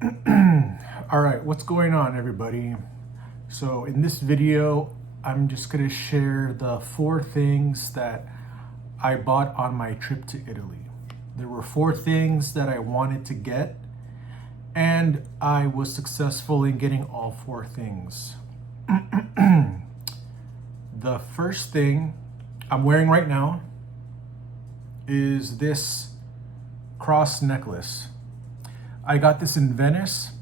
All right, what's going on, everybody? So in this video, I'm just gonna share the 4 things that I bought on my trip to Italy. There were 4 things that I wanted to get, and I was successful in getting all 4 things. The first thing I'm wearing right now is this cross necklace. I got this in Venice.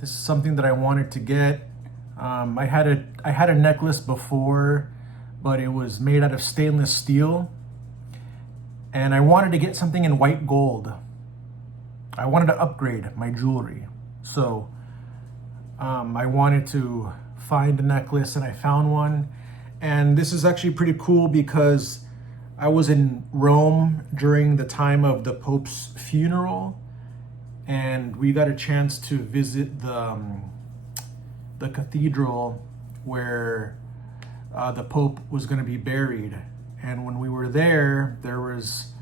This is something that I wanted to get. I had a necklace before, but it was made out of stainless steel, and I wanted to get something in white gold. I wanted to upgrade my jewelry, so I wanted to find a necklace, and I found one. And this is actually pretty cool because I was in Rome during the time of the Pope's funeral, and we got a chance to visit the cathedral where the Pope was going to be buried. And when we were there, there was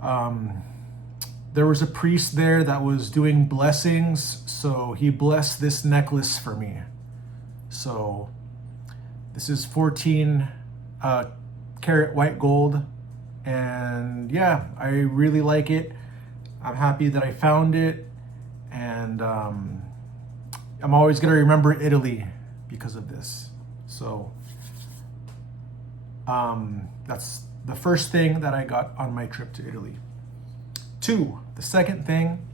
a priest there that was doing blessings, so he blessed this necklace for me. So this is 14 karat white gold, and yeah, I really like it. I'm happy that I found it, and I'm always going to remember Italy because of this. So that's the first thing that I got on my trip to Italy. The second thing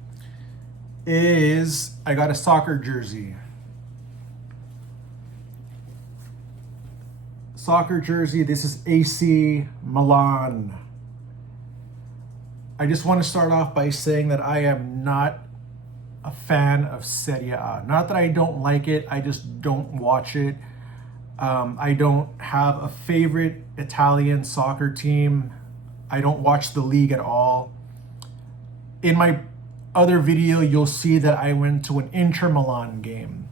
is I got a soccer jersey. This is AC Milan. I just want to start off by saying that I am not a fan of Serie A. Not that I don't like it, I just don't watch it. I don't have a favorite Italian soccer team. I don't watch the league at all. In my other video, you'll see that I went to an Inter Milan game.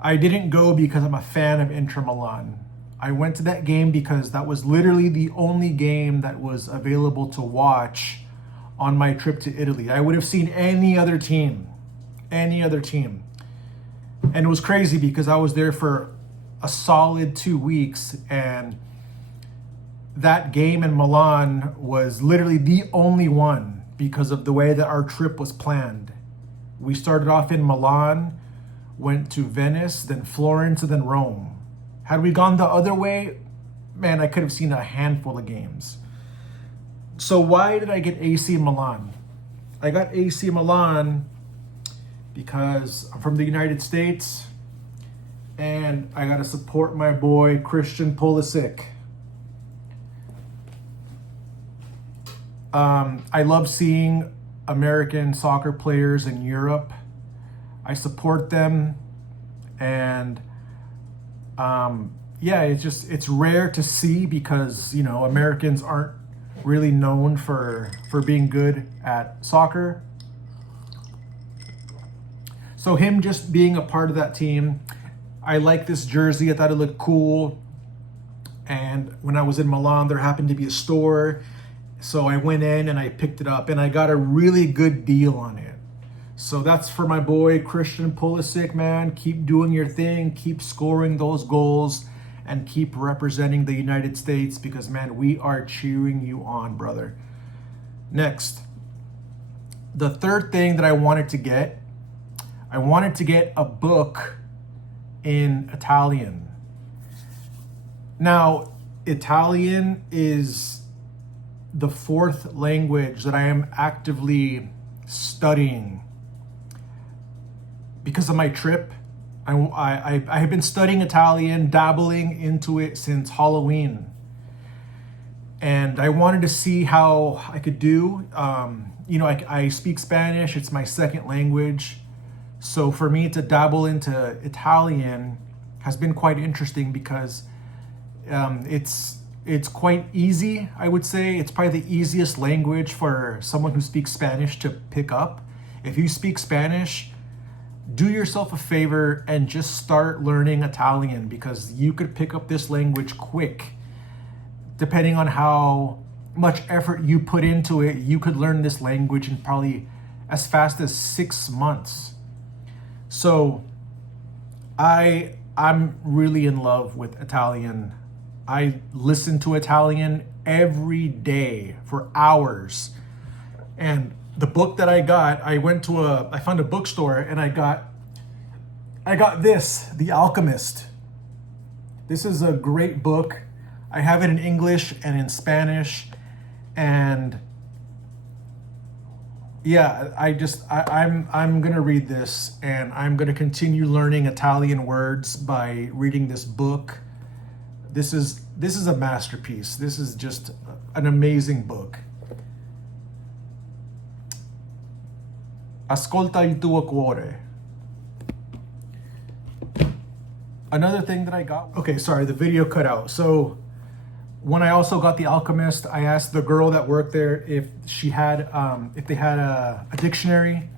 I didn't go because I'm a fan of Inter Milan. I went to that game because that was literally the only game that was available to watch on my trip to Italy. I would have seen any other team. And it was crazy because I was there for a solid 2 weeks, and that game in Milan was literally the only one because of the way that our trip was planned. We started off in Milan, went to Venice, then Florence, and then Rome. Had we gone the other way, man, I could have seen a handful of games. So why did I get AC Milan? I got AC Milan because I'm from the United States, and I got to support my boy Christian Pulisic. I love seeing American soccer players in Europe. I support them, and yeah, it's rare to see because, you know, Americans aren't really known for being good at soccer. So him just being a part of that team, I like this jersey. I thought it looked cool. And when I was in Milan, there happened to be a store. So I went in and I picked it up, and I got a really good deal on it. So that's for my boy Christian Pulisic, man. Keep doing your thing, keep scoring those goals, and keep representing the United States because, man, we are cheering you on, brother. Next, the third thing that I wanted to get a book in Italian. Now, Italian is the 4th language that I am actively studying because of my trip. I have been studying Italian, dabbling into it since Halloween. And I wanted to see how I could do. I speak Spanish. It's my second language. So for me to dabble into Italian has been quite interesting because it's quite easy, I would say. It's probably the easiest language for someone who speaks Spanish to pick up. If you speak Spanish, do yourself a favor and just start learning Italian because you could pick up this language quick. Depending on how much effort you put into it, you could learn this language in probably as fast as 6 months. So I'm really in love with Italian. I listen to Italian every day for hours. And the book that I got, I found a bookstore and I got this, The Alchemist. This is a great book. I have it in English and in Spanish. And yeah, I'm gonna read this, and I'm gonna continue learning Italian words by reading this book. This is a masterpiece. This is just an amazing book. Ascolta il tuo cuore. Another thing that I got. Okay, sorry, the video cut out. So when I also got The Alchemist, I asked the girl that worked there if they had a dictionary.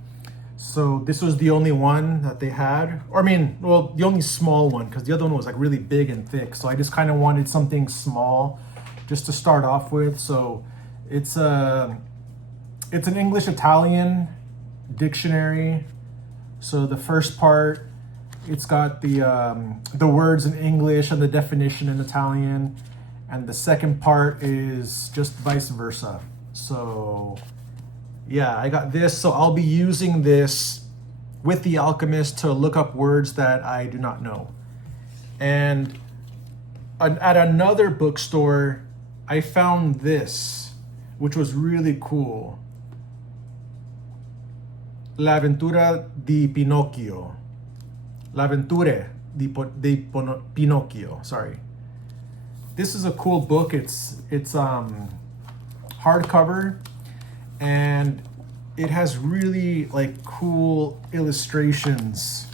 So this was the only one that they had, or the only small one, because the other one was like really big and thick. So I just kind of wanted something small, just to start off with. So it's an English-Italian dictionary. So the first part, it's got the words in English and the definition in Italian. And the second part is just vice versa. So yeah, I got this. So I'll be using this with The Alchemist to look up words that I do not know. And at another bookstore, I found this, which was really cool. L'avventura di Pinocchio. L'avventure di Pinocchio, sorry. This is a cool book. It's hardcover, and it has really like cool illustrations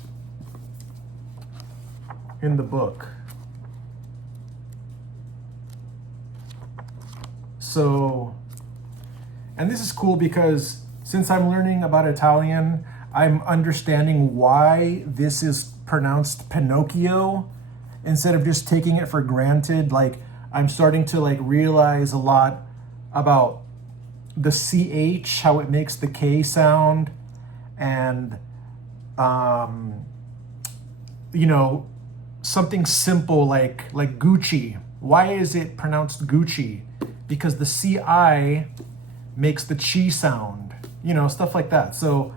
in the book. So, and this is cool because since I'm learning about Italian, I'm understanding why this is pronounced Pinocchio instead of just taking it for granted. Like, I'm starting to like realize a lot about the CH, how it makes the K sound, and something simple like Gucci. Why is it pronounced Gucci? Because the CI makes the chi sound, stuff like that. So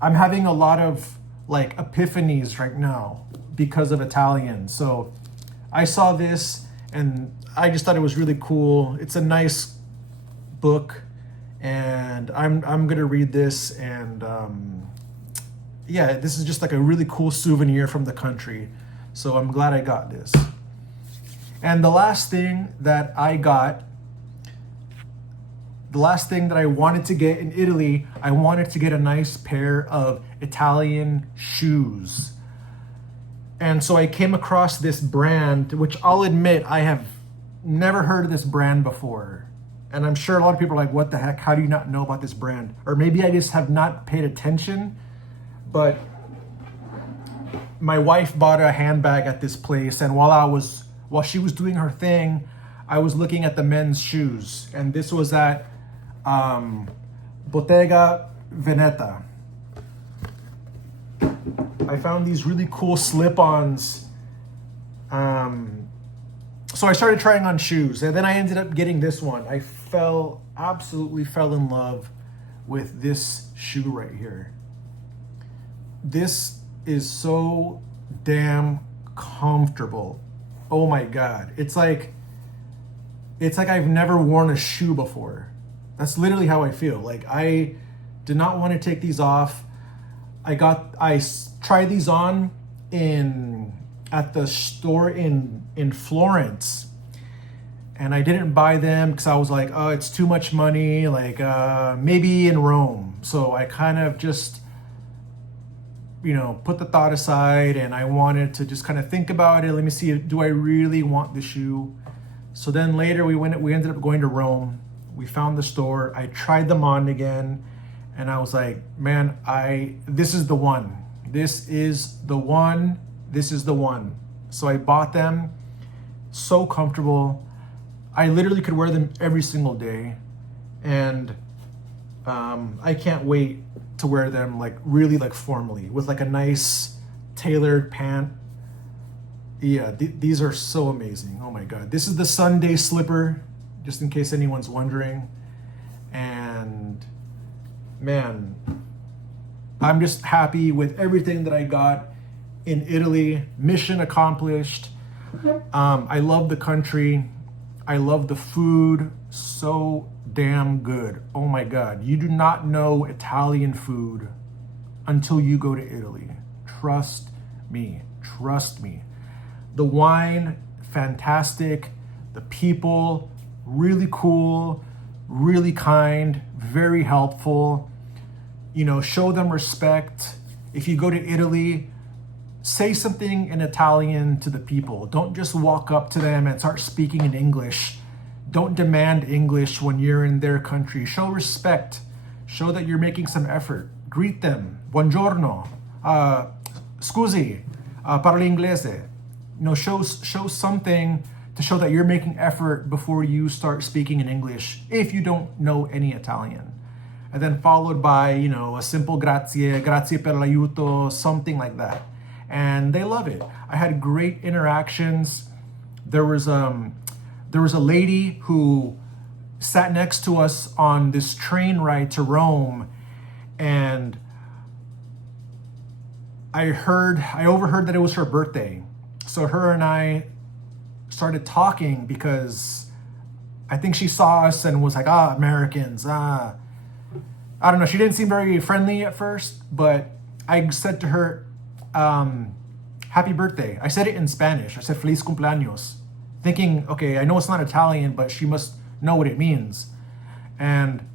I'm having a lot of like epiphanies right now because of Italian. So I saw this and I just thought it was really cool. It's a nice book, and I'm gonna read this, and this is just like a really cool souvenir from the country. So I'm glad I got this. And the last thing that I wanted to get in Italy, I wanted to get a nice pair of Italian shoes. And so I came across this brand, which I'll admit I have never heard of this brand before. And I'm sure a lot of people are like, what the heck? How do you not know about this brand? Or maybe I just have not paid attention. But my wife bought a handbag at this place, and while she was doing her thing, I was looking at the men's shoes. And this was at Bottega Veneta. I found these really cool slip-ons. So I started trying on shoes, and then I ended up getting this one. I absolutely fell in love with this shoe right here. This is so damn comfortable. Oh my God. It's like I've never worn a shoe before. That's literally how I feel. Like, I did not want to take these off. I tried these on at the store in Florence, and I didn't buy them because I was like, oh, it's too much money, like maybe in Rome. So I kind of just put the thought aside, and I wanted to just kind of think about it. Let me see, do I really want the shoe? So then later we ended up going to Rome. We found the store. I tried them on again, and I was like, man, this is the one. This is the one. This is the one. So I bought them. So comfortable. I literally could wear them every single day. And I can't wait to wear them like really like formally with like a nice tailored pant. Yeah, these are so amazing. Oh my God. This is the Sunday slipper, just in case anyone's wondering. And man, I'm just happy with everything that I got in Italy. Mission accomplished. I love the country. I love the food. So damn good. Oh my God. You do not know Italian food until you go to Italy. Trust me. Trust me. The wine, fantastic. The people, really cool, really kind, very helpful. You know, show them respect. If you go to Italy, say something in Italian to the people. Don't just walk up to them and start speaking in English. Don't demand English when you're in their country. Show respect. Show that you're making some effort. Greet them. Buongiorno. Scusi. Parli inglese. You know, show something to show that you're making effort before you start speaking in English if you don't know any Italian. And then followed by, you know, a simple grazie per l'aiuto, something like that. And they love it. I had great interactions. There was a lady who sat next to us on this train ride to Rome, and I overheard that it was her birthday. So her and I started talking because I think she saw us and was like, Americans, I don't know. She didn't seem very friendly at first, but I said to her, happy birthday. I said it in Spanish. I said, feliz cumpleaños. Thinking, okay, I know it's not Italian, but she must know what it means. And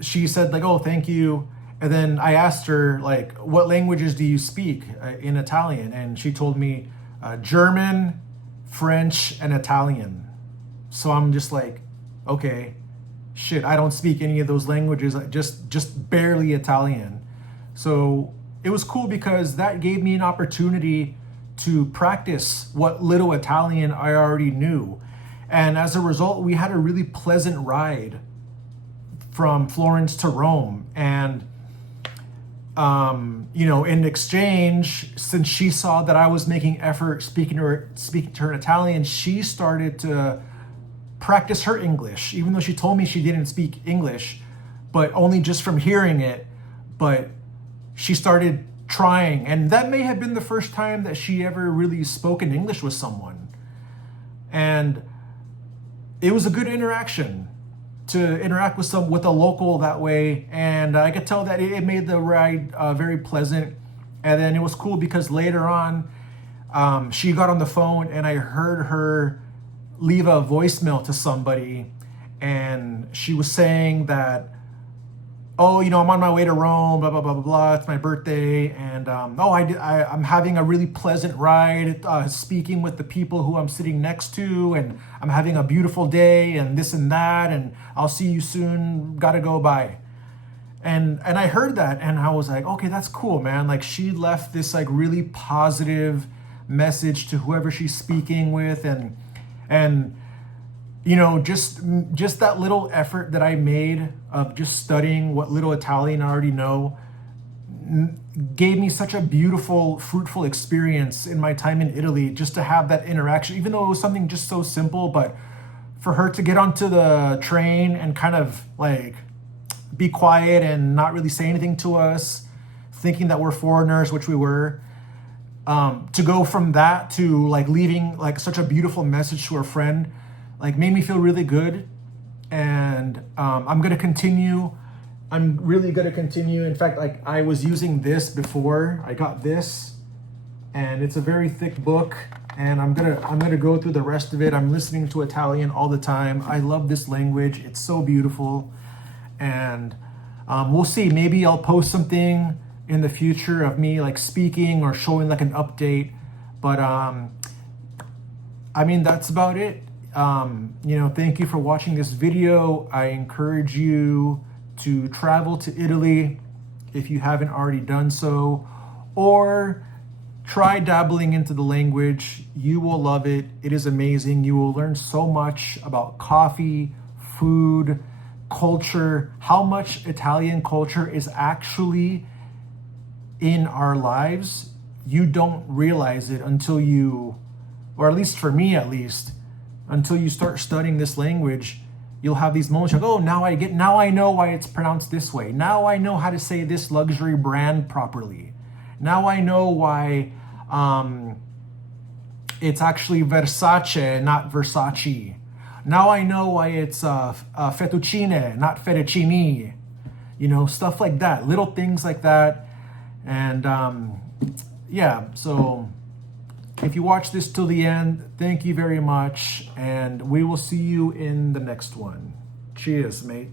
she said like, oh, thank you. And then I asked her, like, what languages do you speak in Italian? And she told me German, French, and Italian. So I'm just like, okay, shit, I don't speak any of those languages, just barely Italian. So it was cool because that gave me an opportunity to practice what little Italian I already knew. And as a result, we had a really pleasant ride from Florence to Rome. And you know, in exchange, since she saw that I was making effort speaking to her in Italian, she started to practice her English, even though she told me she didn't speak English, but only just from hearing it. But she started trying, and that may have been the first time that she ever really spoke in English with someone. And it was a good interaction to interact with a local that way, and I could tell that it made the ride very pleasant. And then it was cool because later on, she got on the phone and I heard her leave a voicemail to somebody, and she was saying that, oh, you know, I'm on my way to Rome, blah, blah, blah, blah, blah. It's my birthday. And, I'm having a really pleasant ride, speaking with the people who I'm sitting next to, and I'm having a beautiful day and this and that. And I'll see you soon. Gotta go, bye. And I heard that and I was like, okay, that's cool, man. Like, she left this like really positive message to whoever she's speaking with. And, you know, just that little effort that I made of just studying what little Italian I already know gave me such a beautiful, fruitful experience in my time in Italy, just to have that interaction, even though it was something just so simple. But for her to get onto the train and kind of like be quiet and not really say anything to us, thinking that we're foreigners, which we were, to go from that to like leaving like such a beautiful message to her friend, like made me feel really good. And I'm really gonna continue. In fact, like I was using this before. I got this, and it's a very thick book, and I'm gonna go through the rest of it. I'm listening to Italian all the time. I love this language. It's so beautiful. And we'll see. Maybe I'll post something in the future of me like speaking or showing like an update. But I mean, that's about it. You know, thank you for watching this video. I encourage you to travel to Italy if you haven't already done so, or try dabbling into the language. You will love it. It is amazing. You will learn so much about coffee, food, culture, how much Italian culture is actually in our lives, you don't realize it until you, or at least for me at least, until you start studying this language. You'll have these moments like, oh, now I know why it's pronounced this way. Now I know how to say this luxury brand properly. Now I know why it's actually Versace, not Versace. Now I know why it's fettuccine, not fettuccine. You know, stuff like that, little things like that. And yeah, so if you watch this till the end, thank you very much. And we will see you in the next one. Cheers, mate.